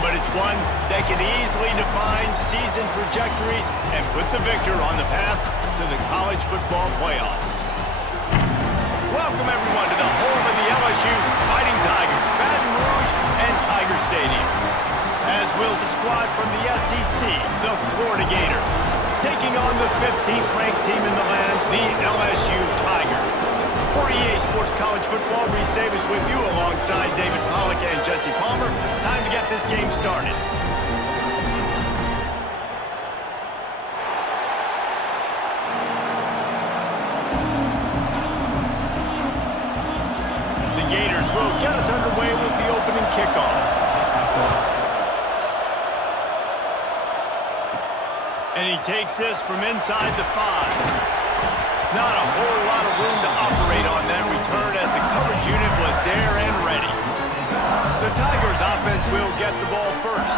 but it's one that can easily define season trajectories and put the victor on the path to the college football playoff. Welcome, everyone, to the home of the LSU Fighting Tigers, Baton Rouge and Tiger Stadium. As wills a squad from the SEC, the Florida Gators, taking on the 15th ranked team in the land, the LSU Tigers. For EA Sports College Football, Reese Davis with you alongside David Pollack and Jesse Palmer. Time to get this game started. The Gators will get us underway with the opening kickoff. And he takes this from inside the 5. Not a whole lot of room to operate on that return as the coverage unit was there and ready. The Tigers offense will get the ball first.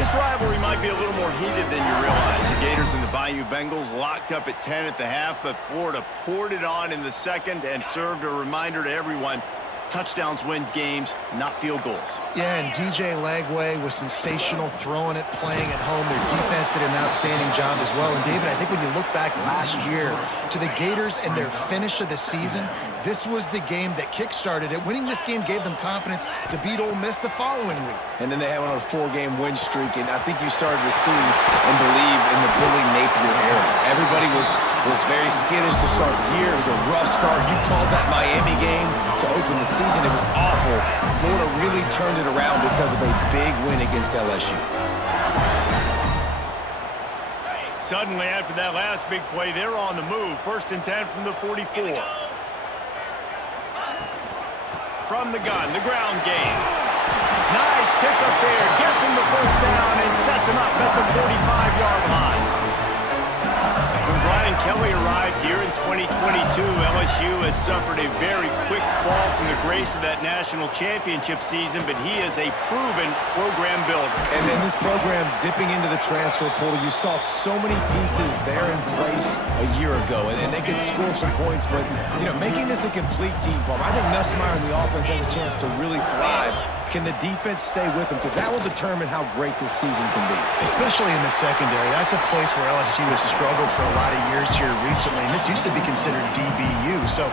This rivalry might be a little more heated than you realize. The Gators and the Bayou Bengals locked up at 10 at the half, but Florida poured it on in the second and served a reminder to everyone. Touchdowns win games, not field goals. Yeah, and DJ Lagway was sensational throwing it, playing at home. Their defense did an outstanding job as well. And, David, I think when you look back last year to the Gators and their finish of the season, this was the game that kick-started it. Winning this game gave them confidence to beat Ole Miss the following week. And then they had on a 4-game win streak, and I think you started to see and believe in the Billy Napier era. Everybody was very skittish to start the year. It was a rough start. You called that Miami game to open the season. It was awful. Florida really turned it around because of a big win against LSU. Suddenly, after that last big play, they're on the move. 1st and 10 from the 44. From the gun, the ground game. Nice pickup there. Gets him the first down and sets him up at the 45-yard line. When Brian Kelly arrived here in 2022, LSU had suffered a very quick fall from the grace of that national championship season, but he is a proven program builder. And then this program dipping into the transfer portal, you saw so many pieces there in place a year ago, and they could score some points, but, you know, making this a complete team, Bob, I think Nussmeier and the offense has a chance to really thrive. Can the defense stay with them? Because that will determine how great this season can be. Especially in the secondary. That's a place where LSU has struggled for a lot of years here recently, and this used to be considered DBU. So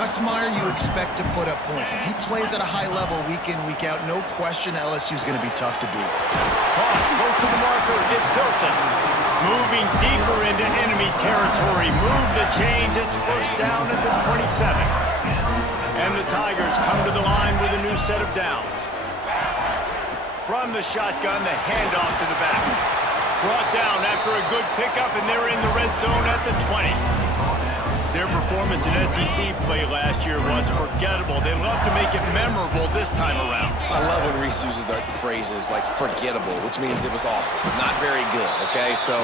Nussmeier, you expect to put up points. If he plays at a high level week in, week out, no question LSU is going to be tough to beat. Goes to the marker, gets Hilton. Moving deeper into enemy territory. Move the chains. It's first down at the 27. And the Tigers come to the line with a new set of downs. From the shotgun, the handoff to the back. Brought down after a good pickup, and they're in the red zone at the 20. Their performance in SEC play last year was forgettable. They'd love to make it memorable this time around. I love when Reese uses that phrases like forgettable, which means it was awful, not very good, okay? So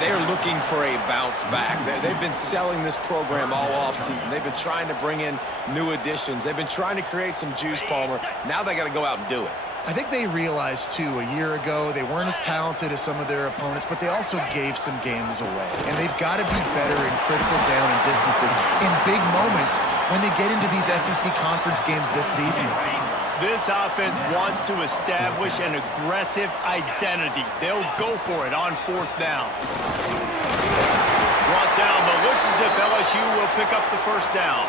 they're looking for a bounce back. They've been selling this program all offseason. They've been trying to bring in new additions. They've been trying to create some juice, Palmer. Now they got to go out and do it. I think they realized, too, a year ago they weren't as talented as some of their opponents, but they also gave some games away. And they've got to be better in critical down and distances in big moments when they get into these SEC conference games this season. This offense wants to establish an aggressive identity. They'll go for it on 4th down. Brought down, but looks as if LSU will pick up the first down.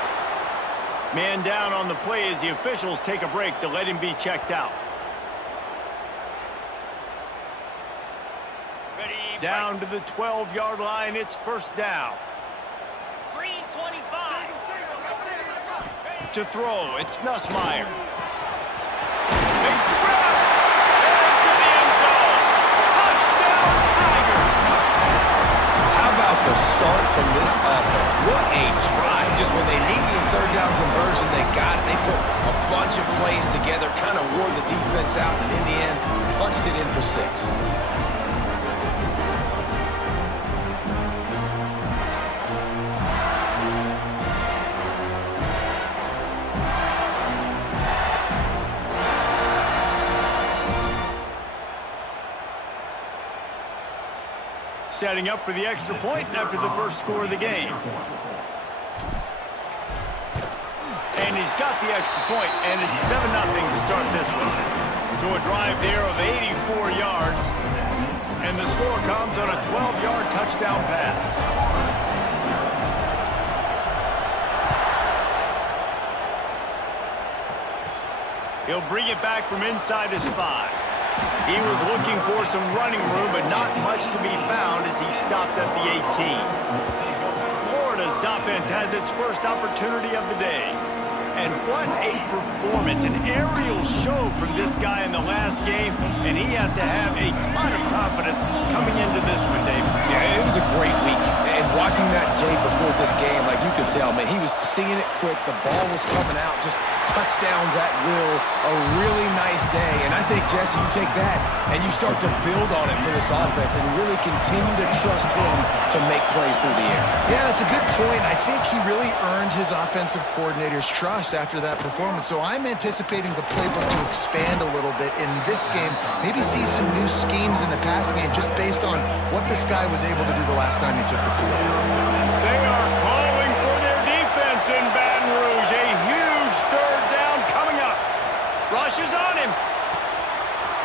Man down on the play as the officials take a break to let him be checked out. Down to the 12-yard line, it's first down. 3:25. To throw, it's Nussmeier. Big spread, into the end zone. Touchdown, Tigers. How about the start from this offense? What a drive. Just when they needed a 3rd down conversion, they got it. They put a bunch of plays together, kind of wore the defense out, and in the end, punched it in for 6. Setting up for the extra point after the first score of the game. And he's got the extra point, and it's 7-0 to start this one. to a drive there of 84 yards. And the score comes on a 12-yard touchdown pass. He'll bring it back from inside his 5. He was looking for some running room, but not much to be found as he stopped at the 18. Florida's offense has its first opportunity of the day. And what a performance, an aerial show from this guy in the last game, and he has to have a ton of confidence coming into this one, Dave. Yeah, it was a great week. And watching that tape before this game, like you could tell, man, he was seeing it quick. The ball was coming out, just touchdowns at will. A really nice day. And I think, Jesse, you take that and you start to build on it for this offense and really continue to trust him to make plays through the air. Yeah, that's a good point. I think he really earned his offensive coordinator's trust after that performance. So I'm anticipating the playbook to expand a little bit in this game. Maybe see some new schemes in the passing game just based on what this guy was able to do the last time he took the field. They are calling for their defense in Baton Rouge. A huge third down coming up. Rushes on him.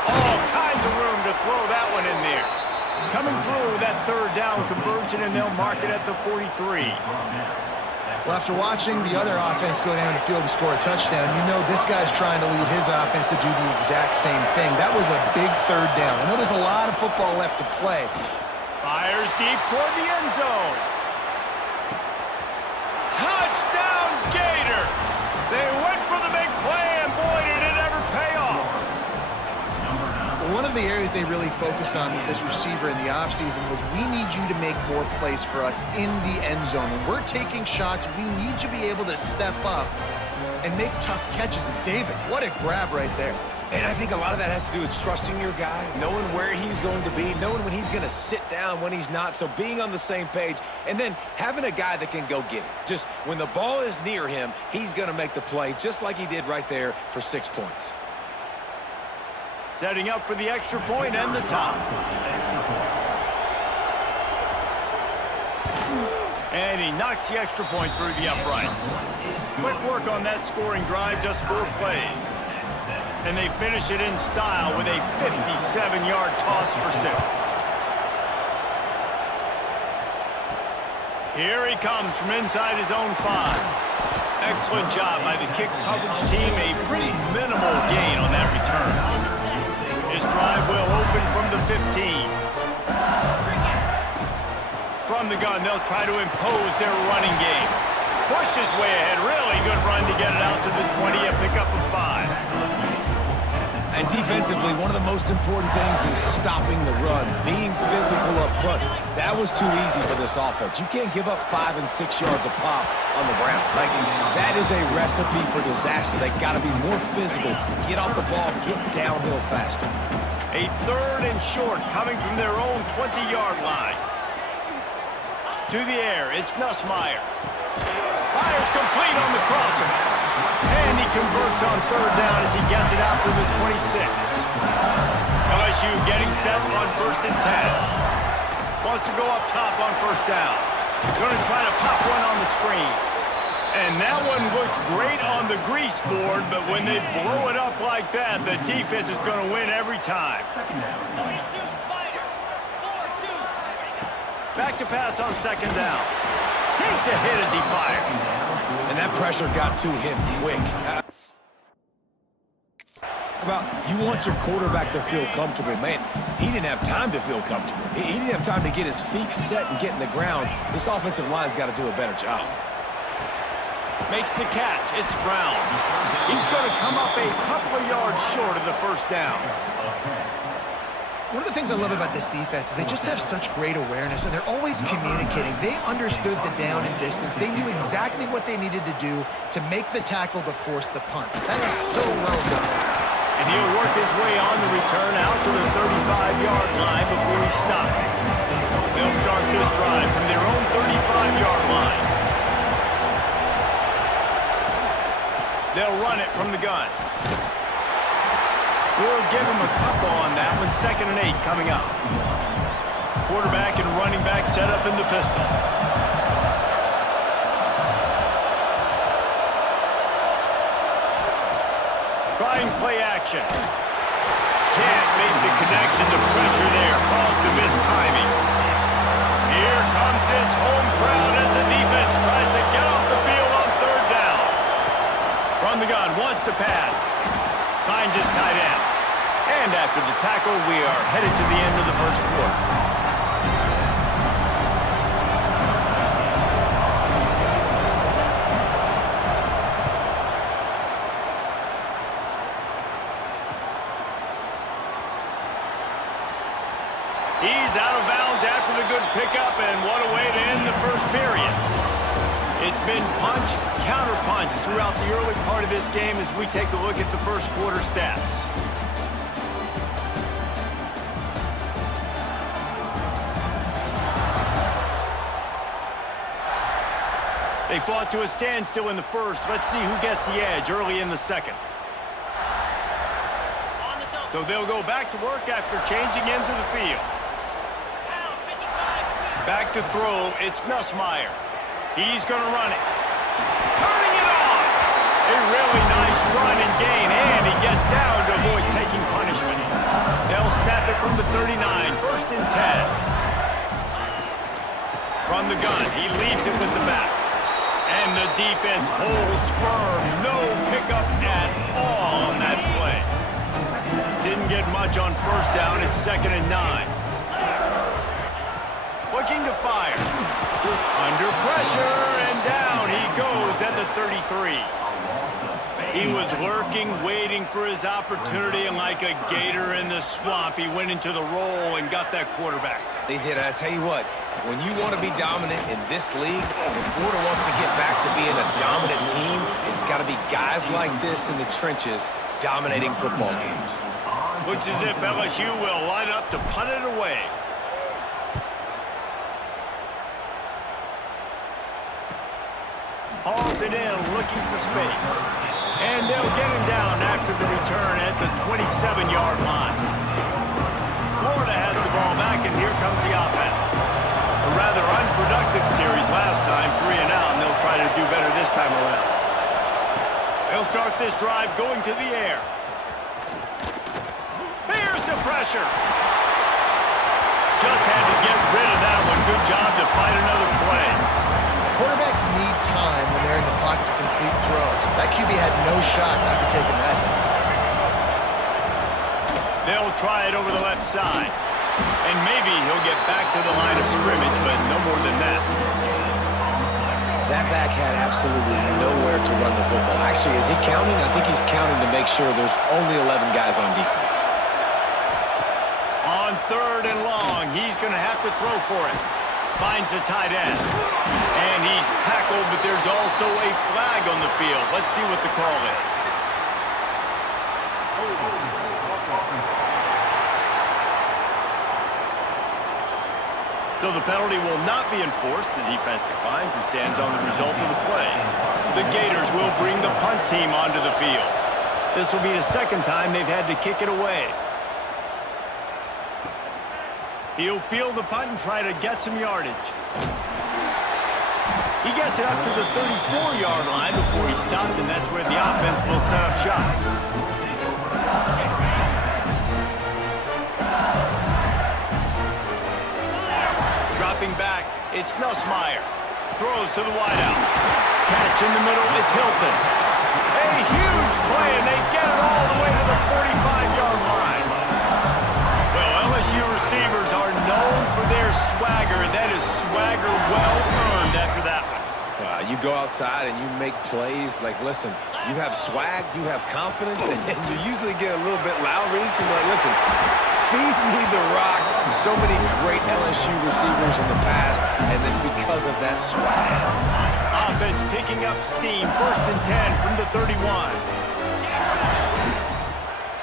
All kinds of room to throw that one in there. Coming through that third down conversion, and they'll mark it at the 43. Well, after watching the other offense go down the field and score a touchdown, you know this guy's trying to lead his offense to do the exact same thing. That was a big third down. I know there's a lot of football left to play. Fires deep toward the end zone. Touchdown, Gators! They went for the big play, and boy, did it ever pay off. One of the areas they really focused on with this receiver in the offseason was we need you to make more plays for us in the end zone. When we're taking shots, we need you to be able to step up and make tough catches. And David, what a grab right there. And I think a lot of that has to do with trusting your guy, knowing where he's going to be, knowing when he's going to sit down, when he's not, so being on the same page, and then having a guy that can go get it. Just when the ball is near him, he's going to make the play, just like he did right there for 6 points. Setting up for the extra point and the top. And he knocks the extra point through the uprights. Quick work on that scoring drive, just 4 plays. And they finish it in style with a 57-yard toss for 6. Here he comes from inside his own 5. Excellent job by the kick coverage team. A pretty minimal gain on that return. His drive will open from the 15. From the gun, they'll try to impose their running game. Pushed his way ahead. Really good run to get it out to the 20, a pickup of 5. And defensively, one of the most important things is stopping the run, being physical up front. That was too easy for this offense. You can't give up 5 and 6 yards a pop on the ground. Like, that is a recipe for disaster. They got to be more physical, get off the ball, get downhill faster. A 3rd and short coming from their own 20-yard line. To the air, it's Nussmeier. Fires complete on the crosser. And he converts on 3rd down as he gets it out to the 26. LSU getting set on 1st and 10. Wants to go up top on 1st down. Going to try to pop one on the screen. And that one looked great on the grease board, but when they blow it up like that, the defense is going to win every time. Back to pass on 2nd down. Takes a hit as he fires. And that pressure got to him quick. You want your quarterback to feel comfortable. Man, he didn't have time to feel comfortable. He didn't have time to get his feet set and get in the ground. This offensive line's got to do a better job. Makes the catch. It's Brown. He's going to come up a couple of yards short of the 1st down. One of the things I love about this defense is they just have such great awareness, and they're always communicating. They understood the down and distance. They knew exactly what they needed to do to make the tackle to force the punt. That is so well done. And he'll work his way on the return out to the 35-yard line before he stops. They'll start this drive from their own 35-yard line. They'll run it from the gun. We'll give him a couple on that one. 2nd and 8 coming up. Quarterback and running back set up in the pistol. Trying play action. Can't make the connection. The pressure there caused the missed timing. Here comes this home crowd as the defense tries to get off the field on third down. From the gun, wants to pass. Finds his tight end. And after the tackle, we are headed to the end of the first quarter. He's out of bounds after the good pickup, and what a way to end the first period. It's been punch, counter-punch throughout the early part of this game as we take a look at the first quarter stats. They fought to a standstill in the first. Let's see who gets the edge early in the second. So they'll go back to work after changing into the field. Back to throw, it's Nussmeier. He's going to run it. Turning it on! A really nice run and gain, and he gets down to avoid taking punishment. They'll snap it from the 39, 1st and 10. From the gun, he leaves it with the back. And the defense holds firm. No pickup at all on that play. Didn't get much on first down. It's 2nd and 9. Looking to fire. Under pressure, and down he goes at the 33. He was lurking, waiting for his opportunity, and like a gator in the swamp, he went into the roll and got that quarterback. They did. I tell you what, when you want to be dominant in this league, if Florida wants to get back to being a dominant team, it's got to be guys like this in the trenches dominating football games. Looks as if LSU will line up to punt it away. Hauls it in, looking for space. And they'll get him down after the return at the 27-yard line. Florida has the ball back, and here comes the offense. A rather unproductive series last time, 3 and out, and they'll try to do better this time around. They'll start this drive going to the air. Here's the pressure. Just had to get rid of that one. Good job to fight another play. Quarterbacks need time when they're in the pocket to complete throws. That QB had no shot after taking that hit. They'll try it over the left side. And maybe he'll get back to the line of scrimmage, but no more than that. That back had absolutely nowhere to run the football. Actually, is he counting? I think he's counting to make sure there's only 11 guys on defense. On 3rd and long, he's going to have to throw for it. Finds a tight end. And he's tackled, but there's also a flag on the field. Let's see what the call is. So the penalty will not be enforced. The defense declines and stands on the result of the play. The Gators will bring the punt team onto the field. This will be the 2nd time they've had to kick it away. He'll field the punt and try to get some yardage. He gets it up to the 34-yard line before he stopped, and that's where the offense will set up shop. Dropping back, it's Nussmeier. Throws to the wideout. Catch in the middle, it's Hilton. A huge play, and they get it all the way to the 45-yard line. Well, LSU receivers are known for their swagger, and that is swagger well earned after that one. You go outside and you make plays. Like, listen, you have swag, you have confidence, and you usually get a little bit loud. So like, listen, feed me the rock. So many great LSU receivers in the past, and it's because of that swag. Offense picking up steam. 1st and 10 from the 31.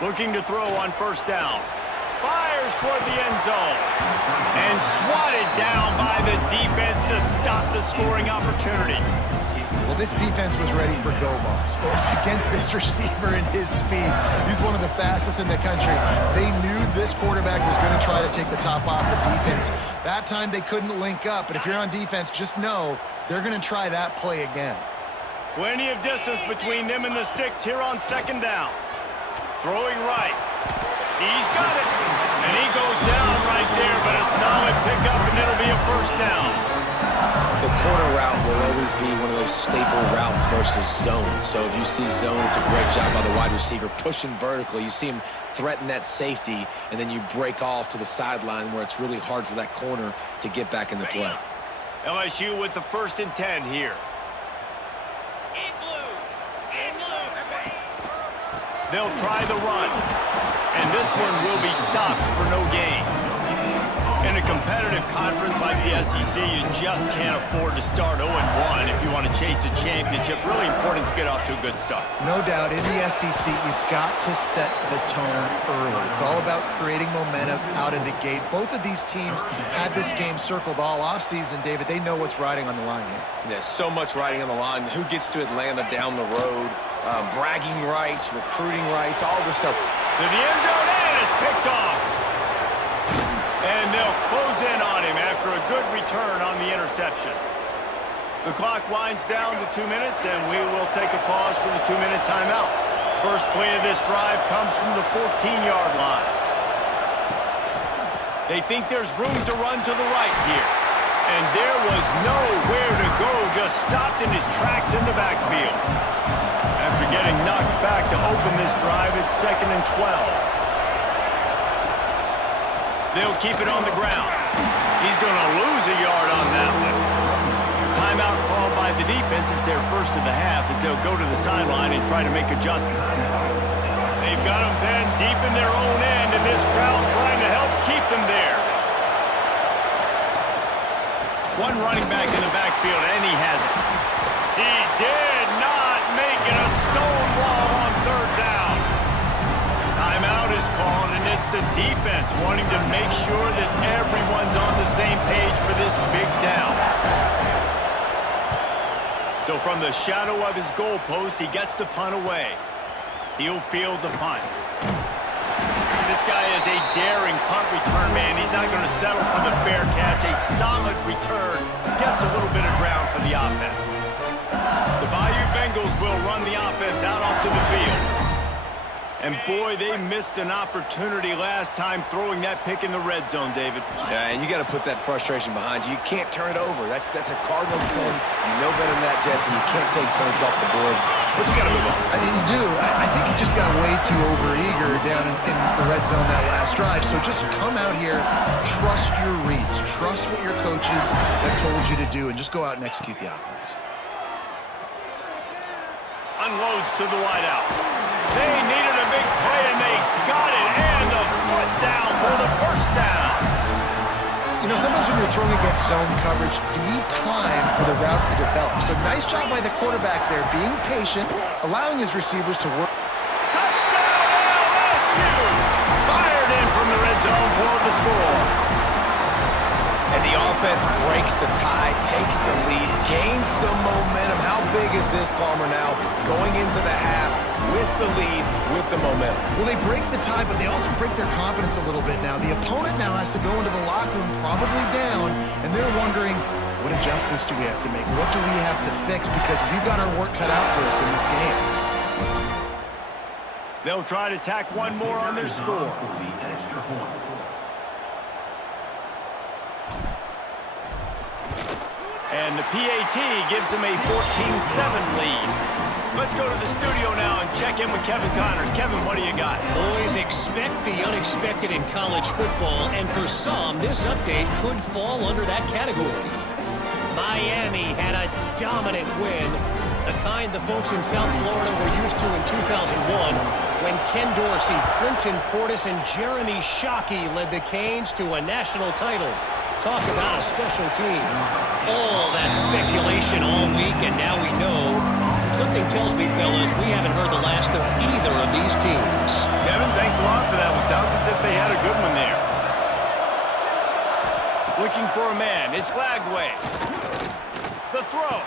Looking to throw on 1st down. Fires toward the end zone. And swatted down by the defense to stop the scoring opportunity. Well, this defense was ready for go balls. Against this receiver and his speed. He's one of the fastest in the country. They knew this quarterback was going to try to take the top off the defense. That time they couldn't link up. But if you're on defense, just know they're going to try that play again. Plenty of distance between them and the sticks here on 2nd down. Throwing right. He's got it. And he goes down right there, but a solid pickup, and it'll be a first down. The corner route will always be one of those staple routes versus zone. So if you see zone, it's a great job by the wide receiver pushing vertically. You see him threaten that safety, and then you break off to the sideline where it's really hard for that corner to get back in the play. LSU with the 1st and 10 here. They'll try the run, and this one will be stopped for no gain. In a competitive conference like the SEC, you just can't afford to start 0-1 if you want to chase a championship. Really important to get off to a good start. No doubt, in the SEC, you've got to set the tone early. It's all about creating momentum out of the gate. Both of these teams had this game circled all offseason, David. They know what's riding on the line here. There's so much riding on the line. Who gets to Atlanta down the road? Bragging rights, recruiting rights, all this stuff. To the end zone, and it's picked off. And they'll close in on him after a good return on the interception. The clock winds down to 2 minutes, and we will take a pause for the 2-minute timeout. First play of this drive comes from the 14-yard line. They think there's room to run to the right here. And there was nowhere to go, just stopped in his tracks in the backfield. After getting knocked back to open this drive, it's 2nd and 12. They'll keep it on the ground. He's going to lose a yard on that one. Timeout called by the defense is their first of the half as they'll go to the sideline and try to make adjustments. They've got them then deep in their own end, and this crowd trying to help keep them there. One running back in the backfield, and he has it. He did not make it a stone wall on 3rd down. Timeout is called, and it's the defense wanting to make sure that everyone's on the same page for this big down. So from the shadow of his goalpost, he gets the punt away. He'll field the punt. This guy is a daring punt return man. He's not going to settle for the fair catch. A solid return. Gets a little bit of ground for the offense. The Bayou Bengals will run the offense out onto the field. And boy, they missed an opportunity last time throwing that pick in the red zone, David. Yeah, and you got to put that frustration behind you. You can't turn it over. That's a cardinal sin. You know better than that, Jesse. You can't take points off the board, but you got to move on. You do. I think he just got way too overeager down in the red zone that last drive. So just come out here, trust your reads, trust what your coaches have told you to do, and just go out and execute the offense. Unloads to the wideout. They needed a big play, and they got it. And the foot down for the first down. You know, sometimes when you're throwing against zone coverage, you need time for the routes to develop. So nice job by the quarterback there, being patient, allowing his receivers to work. Touchdown, LSU! Fired in from the red zone for the score. And the offense breaks the tie, takes the lead, gains some momentum. How big is this, Palmer, now going into the half with the lead, with the momentum? Well, they break the tie, but they also break their confidence a little bit now. The opponent now has to go into the locker room probably down, and they're wondering, what adjustments do we have to make? What do we have to fix? Because we've got our work cut out for us in this game. They'll try to tack one more on their score. And the PAT gives them a 14-7 lead. Let's go to the studio now and check in with Kevin Connors. Kevin, what do you got? Boys, expect the unexpected in college football, and for some, this update could fall under that category. Miami had a dominant win, the kind the folks in South Florida were used to in 2001 when Ken Dorsey, Clinton Portis, and Jeremy Shockey led the Canes to a national title. Talk about a special team. All that speculation all week, and now we know. Something tells me, fellas, we haven't heard the last of either of these teams. Kevin, thanks a lot for that one. Sounds as if they had a good one there. Looking for a man. It's Lagway. The throw.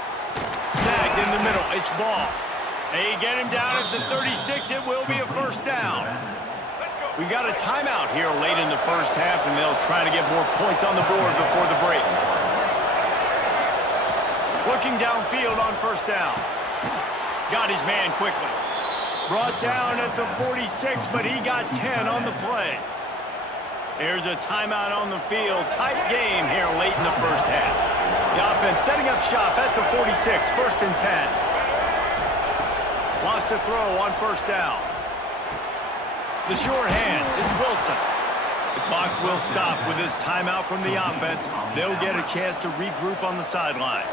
Snagged in the middle. It's ball. They get him down at the 36. It will be a first down. We got a timeout here late in the first half, and they'll try to get more points on the board before the break. Looking downfield on first down. Got his man quickly. Brought down at the 46, but he got 10 on the play. Here's a timeout on the field. Tight game here late in the first half. The offense setting up shop at the 46, 1st and 10. Lost a throw on 1st down. The short hands, it's Wilson. The clock will stop with this timeout from the offense. They'll get a chance to regroup on the sideline.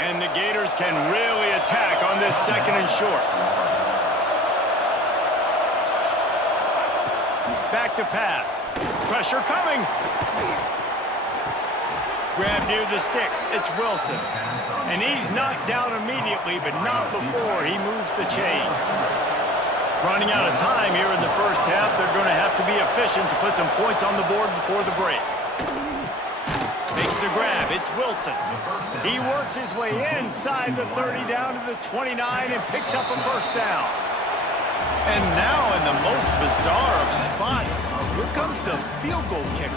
And the Gators can really attack on this 2nd and short. Back to pass. Pressure coming. Grab near the sticks. It's Wilson. And he's knocked down immediately, but not before he moves the chains. Running out of time here in the first half. They're going to have to be efficient to put some points on the board before the break. Makes the grab. It's Wilson. He works his way inside the 30 down to the 29 and picks up a 1st down. And now in the most bizarre of spots, here comes the field goal kicker.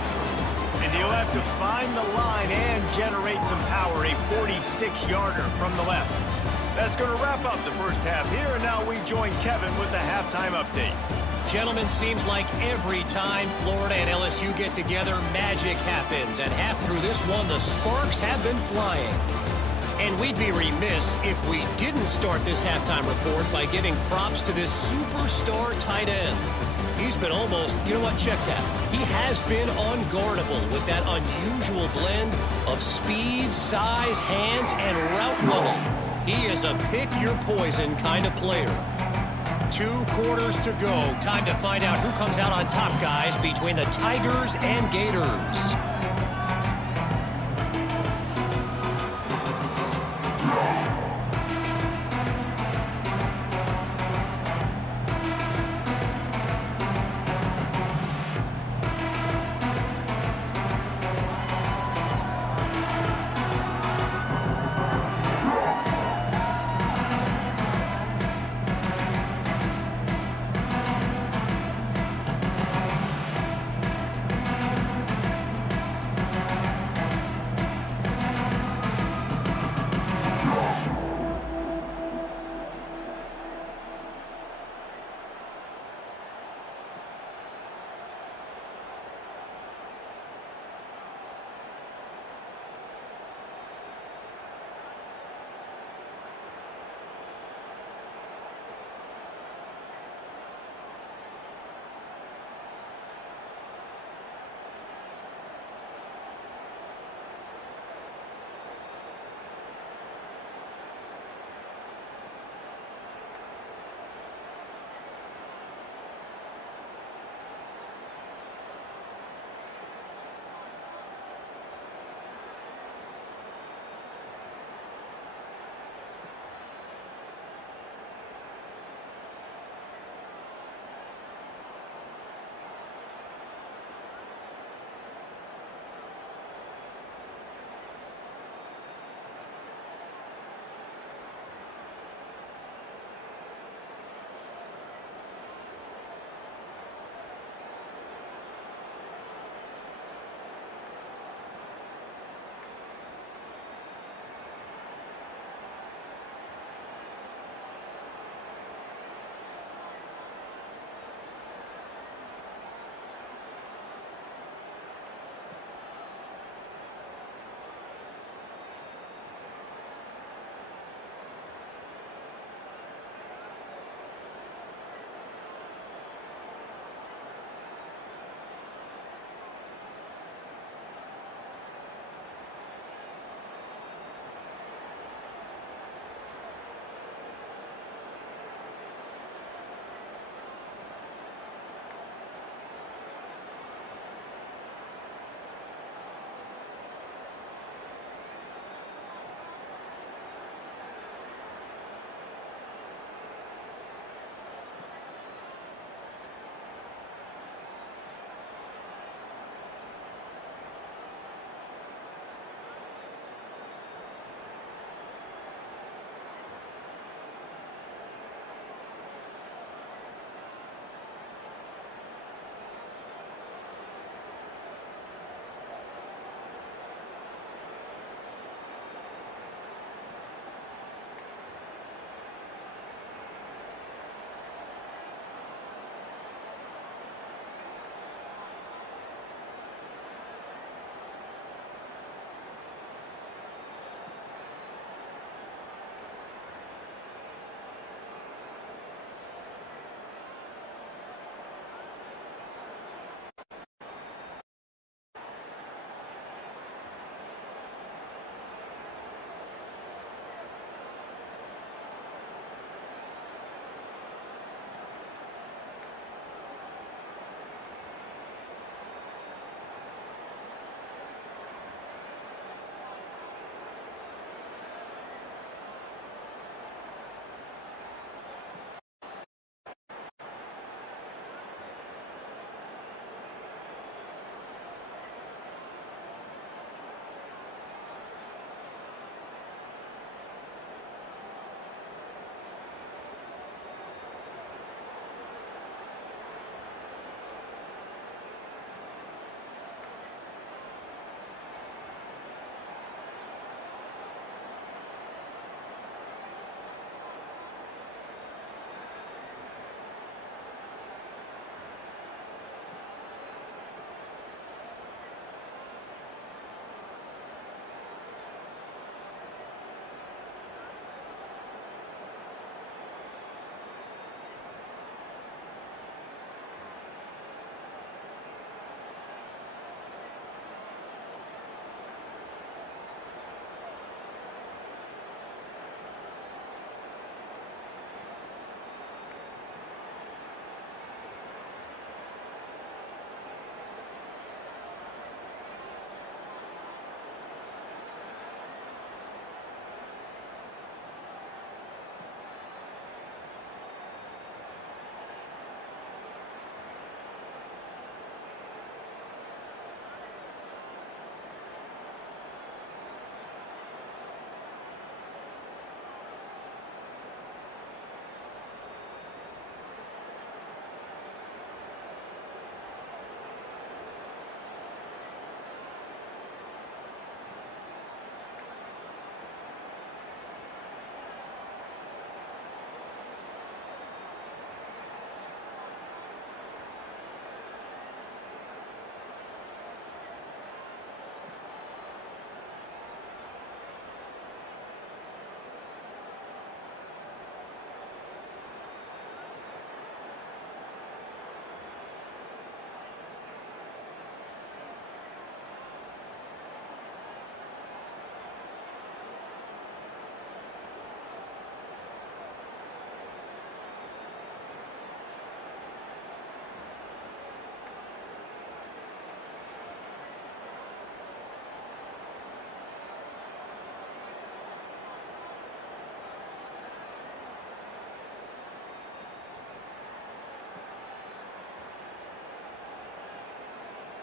And he'll have to find the line and generate some power, a 46-yarder from the left. That's going to wrap up the first half here, and now we join Kevin with the halftime update. Gentlemen, seems like every time Florida and LSU get together, magic happens. And half through this one, the sparks have been flying. And we'd be remiss if we didn't start this halftime report by giving props to this superstar tight end. He's been almost, you know what, check that. He has been unguardable with that unusual blend of speed, size, hands, and route running. He is a pick-your-poison kind of player. 2 quarters to go. Time to find out who comes out on top, guys, between the Tigers and Gators.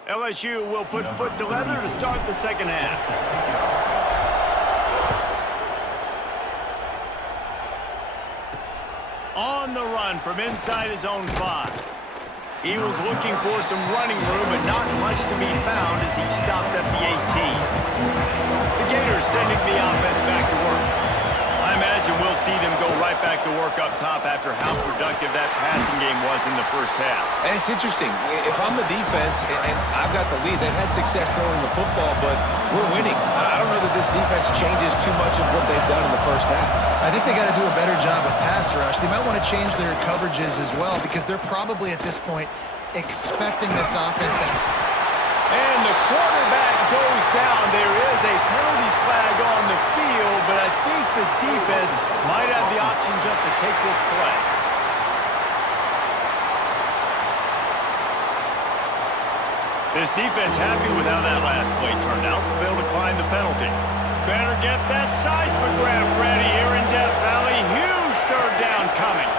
LSU will put foot to leather to start the second half. On the run from inside his own 5. He was looking for some running room, but not much to be found as he stopped at the 18. The Gators sending the offense back to work. I imagine we'll see them go right back to work up top after how productive that passing game was in the first half. And it's interesting. If I'm the defense and I've got the lead, they've had success throwing the football, but we're winning. I don't know that this defense changes too much of what they've done in the first half. I think they got to do a better job with pass rush. They might want to change their coverages as well because they're probably at this point expecting this offense to... And the quarterback goes down. There is a penalty flag on the field, but I think the defense might have the option just to take this play. This defense happy with how that last play turned out, so they'll decline the penalty. Better get that seismograph ready here in Death Valley. Huge third down coming.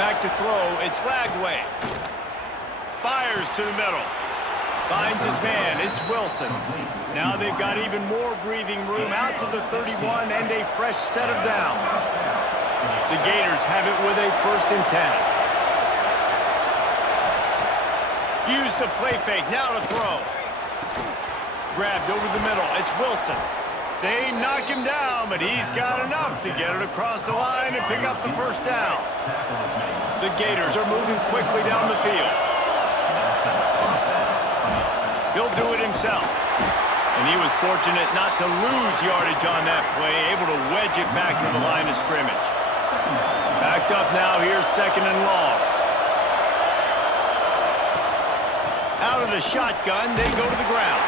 Back to throw. It's Lagway. Fires to the middle. Finds his man. It's Wilson. Now they've got even more breathing room out to the 31 and a fresh set of downs. The Gators have it with a 1st and 10. Use the play fake. Now to throw. Grabbed over the middle. It's Wilson. They knock him down, but he's got enough to get it across the line and pick up the 1st down. The Gators are moving quickly down the field. He'll do it himself. And he was fortunate not to lose yardage on that play, able to wedge it back to the line of scrimmage. Backed up now, here's 2nd and long. Out of the shotgun, they go to the ground.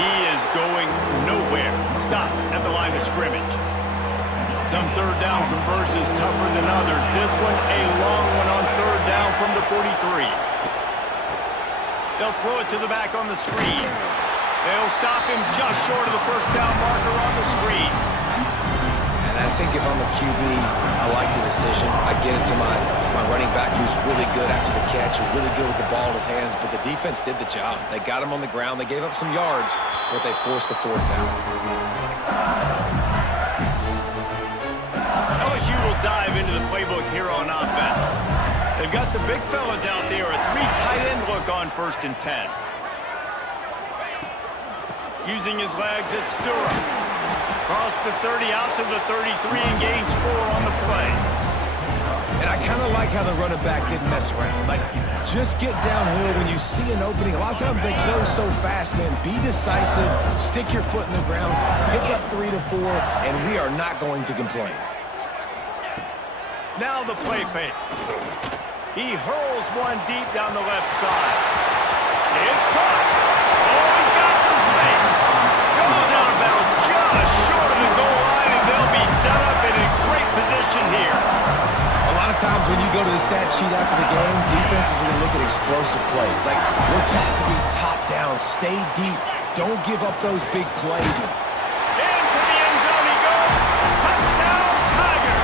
He is going nowhere. Stop at the line of scrimmage. Some 3rd down conversions tougher than others. This one, a long one on 3rd down from the 43. They'll throw it to the back on the screen. They'll stop him just short of the 1st down marker on the screen. And I think if I'm a QB, I like the decision. I get it to my running back who's really good after the catch, really good with the ball in his hands, but the defense did the job. They got him on the ground. They gave up some yards, but they forced the 4th down. LSU will dive into the playbook here on offense. They've got the big fellas out there, a 3 tight end look on 1st and 10. Using his legs, it's Durham. Cross the 30 out to the 33 and gains 4 on the play. And I kind of like how the running back didn't mess around. Like, just get downhill when you see an opening. A lot of times they close so fast, man. Be decisive, stick your foot in the ground, pick up 3 to 4, and we are not going to complain. Now the play fake. He hurls one deep down the left side. It's caught. Oh, he's got some space. Goes out of bounds just short of the goal line, and they'll be set up in a great position here. A lot of times when you go to the stat sheet after the game, defenses are going to look at explosive plays. Like, we're taught to be top down, stay deep, don't give up those big plays. Into the end zone he goes. Touchdown, Tiger.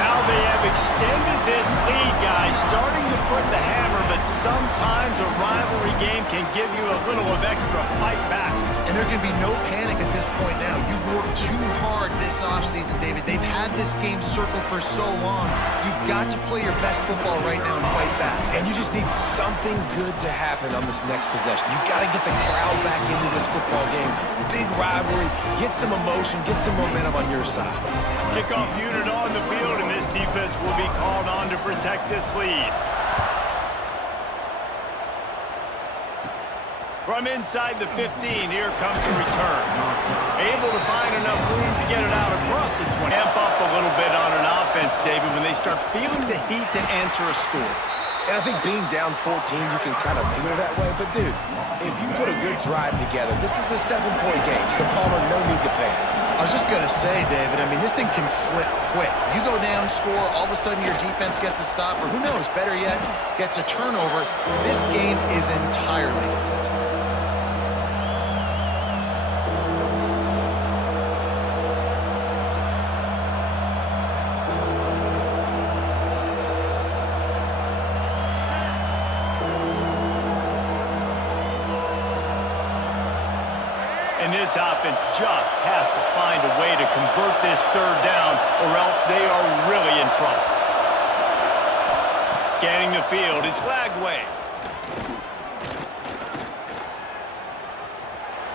Now they have extended this lead, guys, starting to put the hammer, but sometimes a rivalry game can give you a little of extra fight back. And there can be no panic at this point now. You worked too hard this offseason, David. They've had this game circled for so long. You've got to play your best football right now and fight back. And you just need something good to happen on this next possession. You got to get the crowd back into this football game. Big rivalry. Get some emotion. Get some momentum on your side. Kickoff unit on the field, and this defense will be called on to protect this lead. From inside the 15, here comes the return. Able to find enough room to get it out across the 20. Amp up a little bit on an offense, David, when they start feeling the heat to answer a score. And I think being down 14, you can kind of feel that way. But, dude, if you put a good drive together, this is a 7-point game, so Palmer, no need to panic. I was just going to say, David, I mean, this thing can flip quick. You go down, score, all of a sudden your defense gets a stop, or who knows, better yet, gets a turnover. This game is entirely different. And this offense just has to find a way to convert this third down, or else they are really in trouble. Scanning the field, it's Lagway.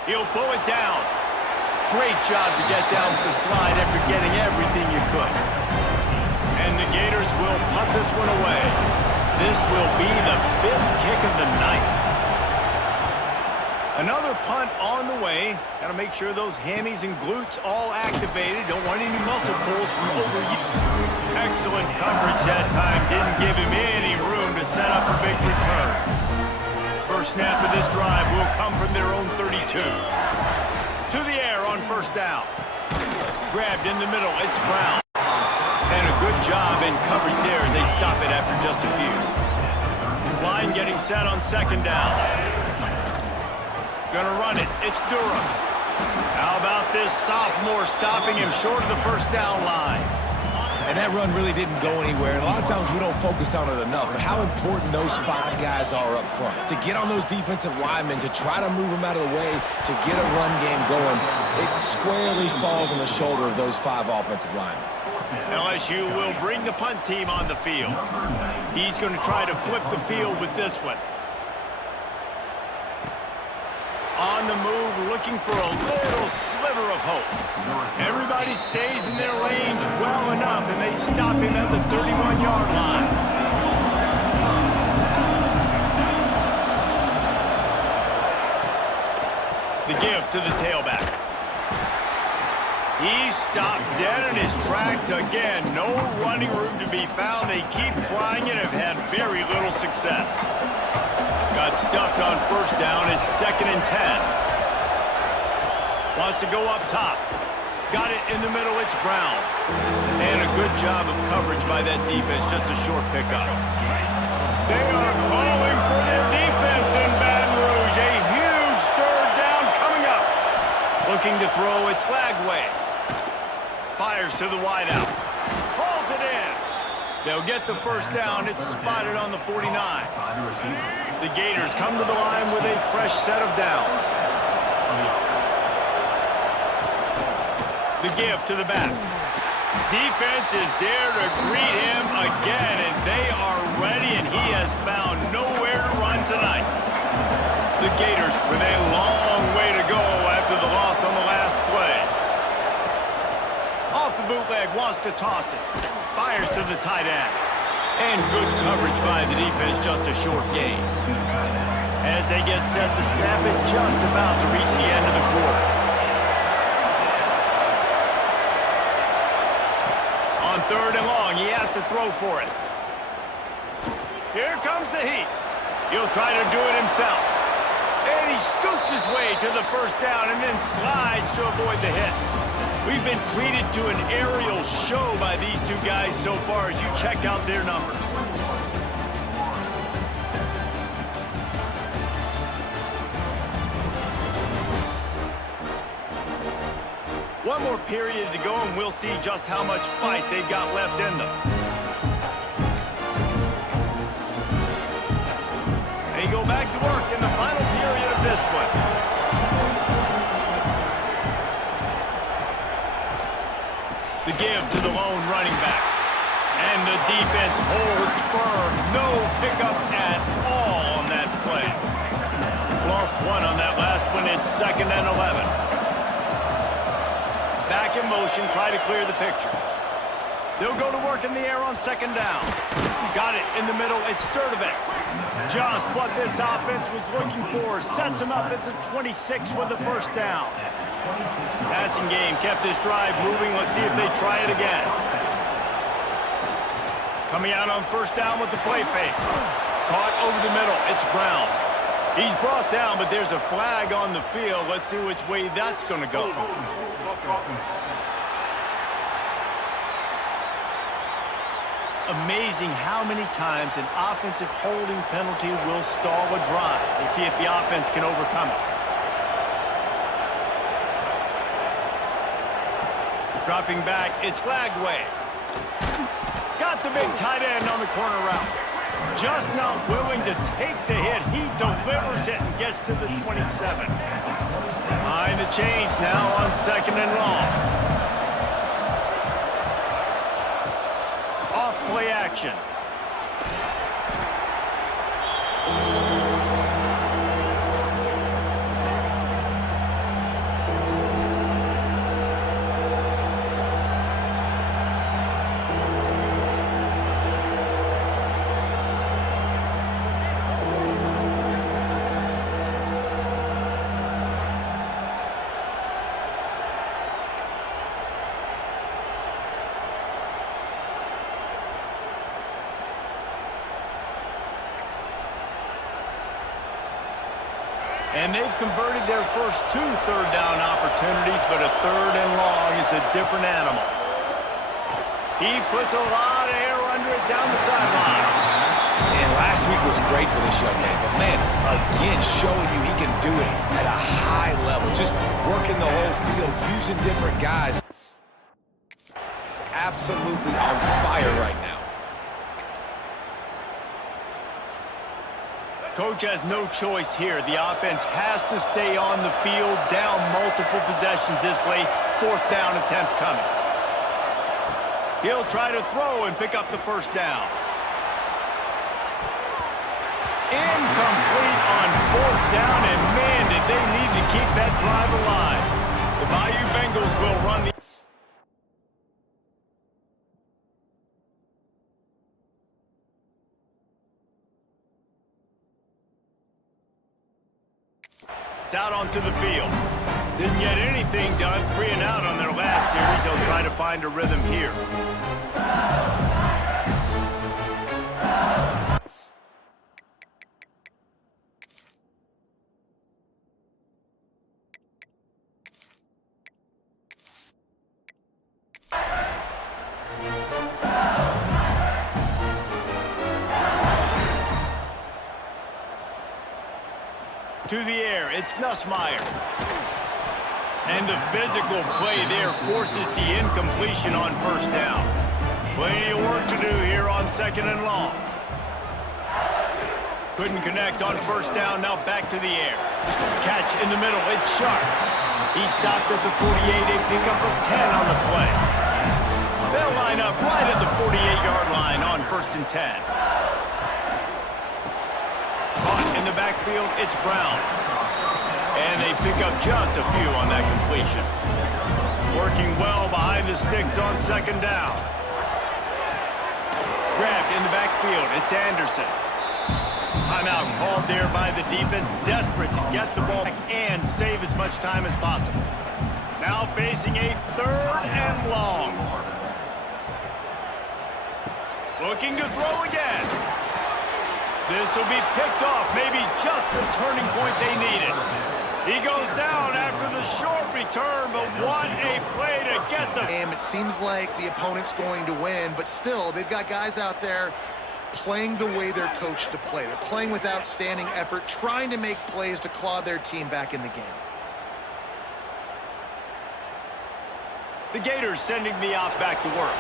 He'll pull it down. Great job to get down with the slide after getting everything you could. And the Gators will punt this one away. This will be the 5th kick of the night. Another punt on the way. Got to make sure those hammies and glutes all activated. Don't want any muscle pulls from overuse. Excellent coverage that time. Didn't give him any room to set up a big return. First snap of this drive will come from their own 32. To the air on first down. Grabbed in the middle. It's Brown. And a good job in coverage there as they stop it after just a few. Line getting set on second down. Gonna run it. It's Durham. How about this sophomore stopping him short of the first down line? And that run really didn't go anywhere. And a lot of times we don't focus on it enough. But how important those 5 guys are up front. To get on those defensive linemen, to try to move them out of the way, to get a run game going, it squarely falls on the shoulder of those 5 offensive linemen. LSU will bring the punt team on the field. He's going to try to flip the field with this one. On the move, looking for a little sliver of hope. Everybody stays in their lanes well enough, and they stop him at the 31-yard line. The give to the tailback. He stopped dead in his tracks again. No running room to be found. They keep trying it, have had very little success. Got stuffed on first down. It's 2nd and 10. Wants to go up top. Got it in the middle. It's Brown. And a good job of coverage by that defense. Just a short pickup. They are calling for their defense in Baton Rouge. A huge third down coming up. Looking to throw. It's Lagway. Fires to the wideout. Hauls it in. They'll get the first down. It's spotted on the 49. The Gators come to the line with a fresh set of downs. The give to the back. Defense is there to greet him again, and they are ready, and he has found nowhere to run tonight. The Gators with a long way to go after the loss on the last play. Off the bootleg, wants to toss it. Fires to the tight end. And good coverage by the defense, just a short gain. As they get set to snap it, just about to reach the end of the quarter. On 3rd and long, he has to throw for it. Here comes the heat. He'll try to do it himself. And he scoots his way to the first down and then slides to avoid the hit. We've been treated to an aerial show by these 2 guys so far as you check out their numbers. One more period to go, and we'll see just how much fight they've got left in them. They go back to work in the final period of this one. The give to the lone running back. And the defense holds firm. No pickup at all on that play. Lost 1 on that last one. It's 2nd and 11. Back in motion, try to clear the picture. They'll go to work in the air on 2nd down. Got it in the middle. It's Sturdivant. Just what this offense was looking for. Sets him up at the 26 with the first down. Passing game kept this drive moving. Let's see if they try it again. Coming out on first down with the play fake. Caught over the middle. It's Brown. He's brought down, but there's a flag on the field. Let's see which way that's going to go. Amazing how many times an offensive holding penalty will stall a drive. We'll see if the offense can overcome it. Dropping back, it's Lagway. Got the big tight end on the corner route. Just not willing to take the hit. He delivers it and gets to the 27. Behind the chains now on 2nd and long. Off play action. And they've converted their first 2 third-down opportunities, but a 3rd and long is a different animal. He puts a lot of air under it down the sideline. And last week was great for this young man, but man, again, showing you he can do it at a high level, just working the whole field, using different guys. He's absolutely on fire right now. Coach has no choice here. The offense has to stay on the field, down multiple possessions this late. 4th down attempt coming. He'll try to throw and pick up the 1st down. Incomplete on 4th down, and man, did they need to keep that drive alive. The Bayou Bengals will run the... It's out onto the field. Didn't get anything done. 3 and out on their last series. They'll try to find a rhythm here. To the air, it's Nussmeier. And the physical play there forces the incompletion on 1st down. Plenty of work to do here on 2nd and long. Couldn't connect on 1st down, now back to the air. Catch in the middle, it's Sharp. He stopped at the 48, a pickup of 10 on the play. They'll line up right at the 48-yard line on 1st and 10. Caught in the backfield, it's Brown. And they pick up just a few on that completion. Working well behind the sticks on 2nd down. Grabbed in the backfield, it's Anderson. Timeout called there by the defense, desperate to get the ball back and save as much time as possible. Now facing a 3rd and long. Looking to throw again. This will be picked off, maybe just the turning point they needed. He goes down after the short return, but what a play to get the... It seems like the opponent's going to win, but still, they've got guys out there playing the way they're coached to play. They're playing with outstanding effort, trying to make plays to claw their team back in the game. The Gators sending the ops back to work.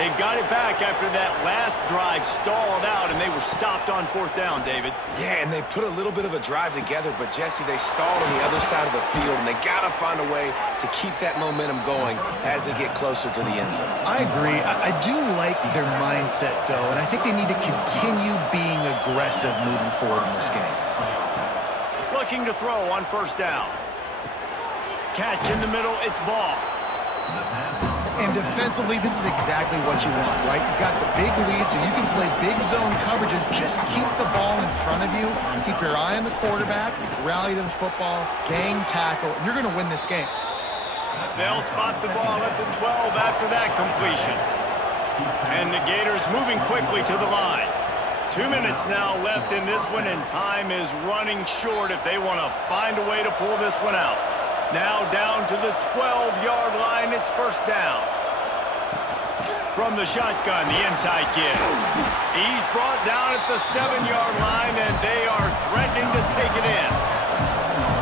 They've got it back after that last drive stalled out, and they were stopped on 4th down, David. Yeah, and they put a little bit of a drive together, but, Jesse, they stalled on the other side of the field, and they got to find a way to keep that momentum going as they get closer to the end zone. I agree. I do like their mindset, though, and I think they need to continue being aggressive moving forward in this game. Looking to throw on 1st down. Catch in the middle, it's Ball. And defensively, this is exactly what you want, right? You've got the big lead, so you can play big zone coverages. Just keep the ball in front of you. Keep your eye on the quarterback. Rally to the football. Gang tackle. You're going to win this game. They'll spot the ball at the 12 after that completion. And the Gators moving quickly to the line. 2 minutes now left in this one, and time is running short if they want to find a way to pull this one out. Now down to the 12-yard line, it's 1st down. From the shotgun, the inside give. He's brought down at the 7-yard line, and they are threatening to take it in.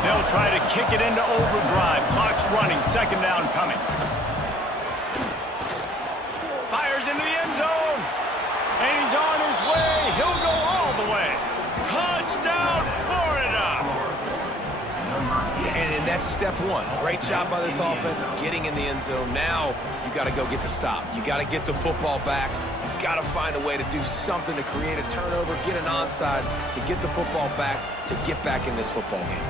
They'll try to kick it into overdrive. Clock's running, 2nd down coming. Fires into the end zone. And he's on his way. He'll go all the way. Touchdown, Florida. Yeah, and that's step one. Great job by this offense getting in the end zone. Now you got to go get the stop. You got to get the football back. You got to find a way to do something to create a turnover, get an onside, to get the football back, to get back in this football game.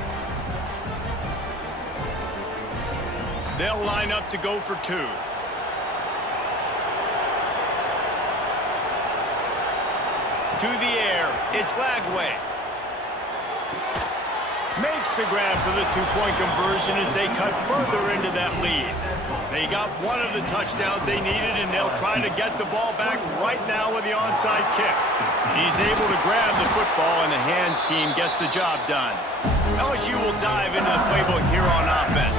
They'll line up to go for two. To the air, it's Lagway. Makes the grab for the two-point conversion as they cut further into that lead. They got one of the touchdowns they needed, and they'll try to get the ball back right now with the onside kick. He's able to grab the football, and the hands team gets the job done. LSU will dive into the playbook here on offense.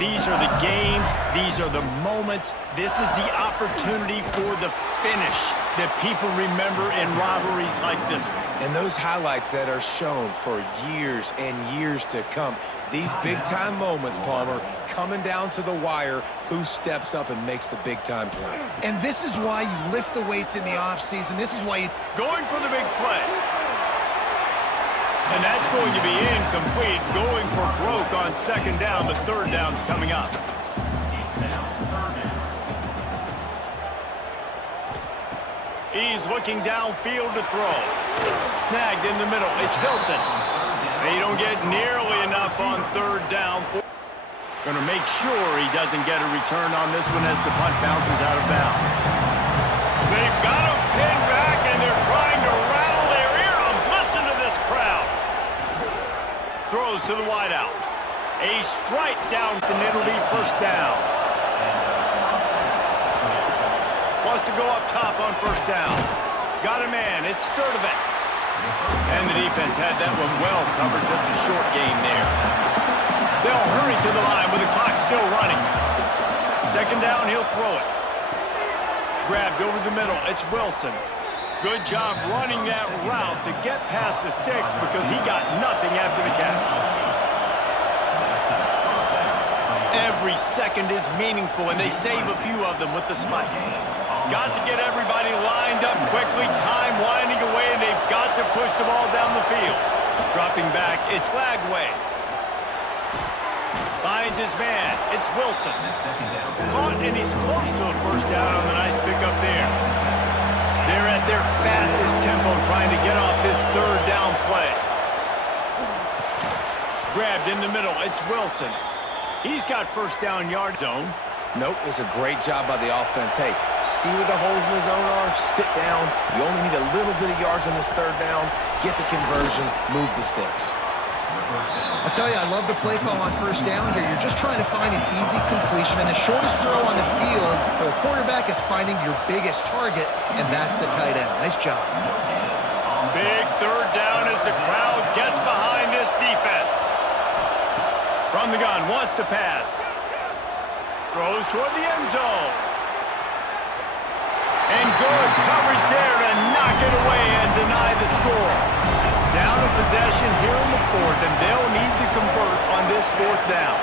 These are the games. These are the moments. This is the opportunity for the finish that people remember in rivalries like this one. And those highlights that are shown for years and years to come. These big-time moments, Palmer, coming down to the wire, who steps up and makes the big-time play. And this is why you lift the weights in the offseason. This is why you... Going for the big play. And that's going to be incomplete. Going for broke on second down. The third down's coming up. He's looking downfield to throw. Snagged in the middle. It's Hilton. They don't get nearly enough on third down. Going to make sure he doesn't get a return on this one as the punt bounces out of bounds. They've got him pinned back, and they're trying to rattle their eardrums. Listen to this crowd. Throws to the wideout. A strike down, and it'll be first down. Wants to go up top on first down. Got a man. It's Sturdivant. And the defense had that one well covered. Just a short game there. They'll hurry to the line with the clock still running. Second down, he'll throw it. Grabbed over the middle. It's Wilson. Good job running that route to get past the sticks because he got nothing after the catch. Every second is meaningful, and they save a few of them with the spike. Got to get everybody lined up quickly, time winding away, and they've got to push the ball down the field. Dropping back, it's Lagway. Finds his man, it's Wilson. Caught, and he's close to a first down on the nice pickup there. They're at their fastest tempo trying to get off this third down play. Grabbed in the middle, it's Wilson. He's got first down yard zone. Nope, it's a great job by the offense. Hey, see where the holes in the zone are? Sit down. You only need a little bit of yards on this third down. Get the conversion, move the sticks. I tell you, I love the play call on first down here. You're just trying to find an easy completion, and the shortest throw on the field for the quarterback is finding your biggest target, and that's the tight end. Nice job. Big third down as the crowd gets behind this defense. From the gun, wants to pass. Throws toward the end zone. And good coverage there to knock it away and deny the score. Down a possession here in the fourth, and they'll need to convert on this fourth down.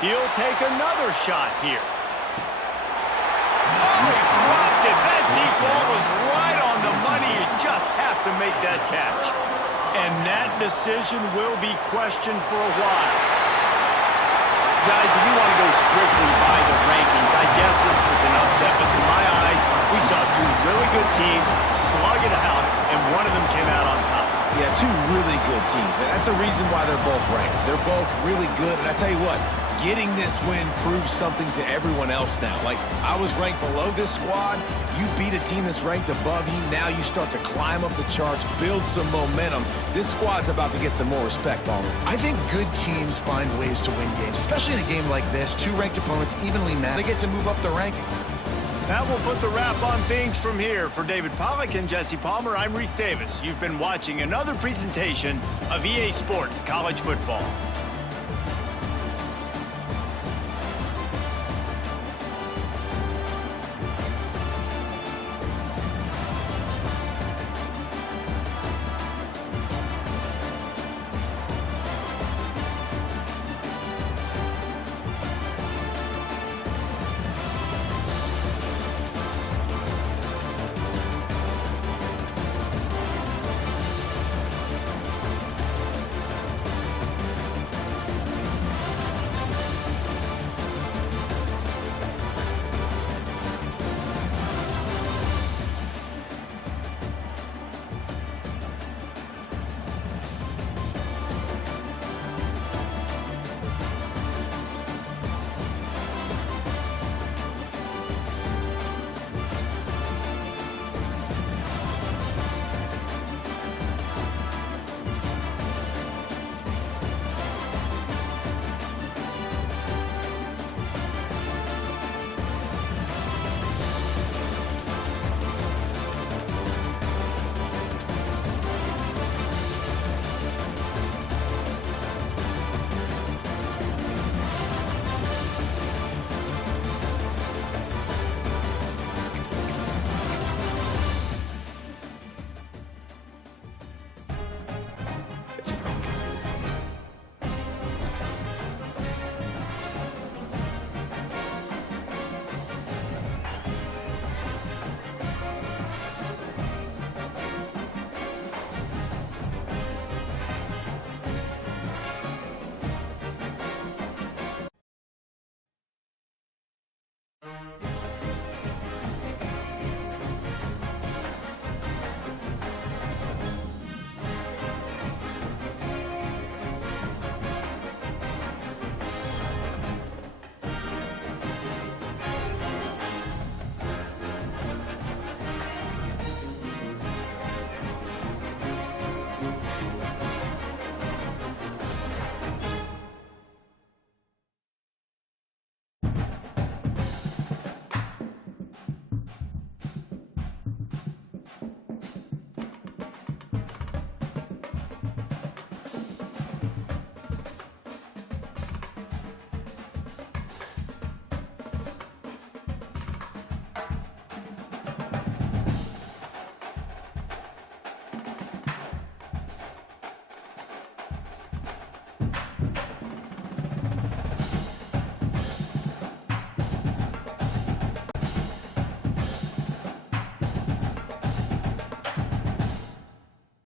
He'll take another shot here. Oh, he dropped it. That deep ball was right on the money. You just have to make that catch. And that decision will be questioned for a while. Guys, if you want to go strictly by the rankings, I guess this was an upset, but to my eyes, we saw two really good teams slug it out, and one of them came out on top. Yeah, two really good teams. That's a reason why they're both ranked. They're both really good, and I tell you what, getting this win proves something to everyone else now. Like, I was ranked below this squad. You beat a team that's ranked above you. Now you start to climb up the charts, build some momentum. This squad's about to get some more respect, Palmer. I think good teams find ways to win games, especially in a game like this. Two ranked opponents evenly matched. They get to move up the rankings. That will put the wrap on things from here. For David Pollack and Jesse Palmer, I'm Reese Davis. You've been watching another presentation of EA Sports College Football.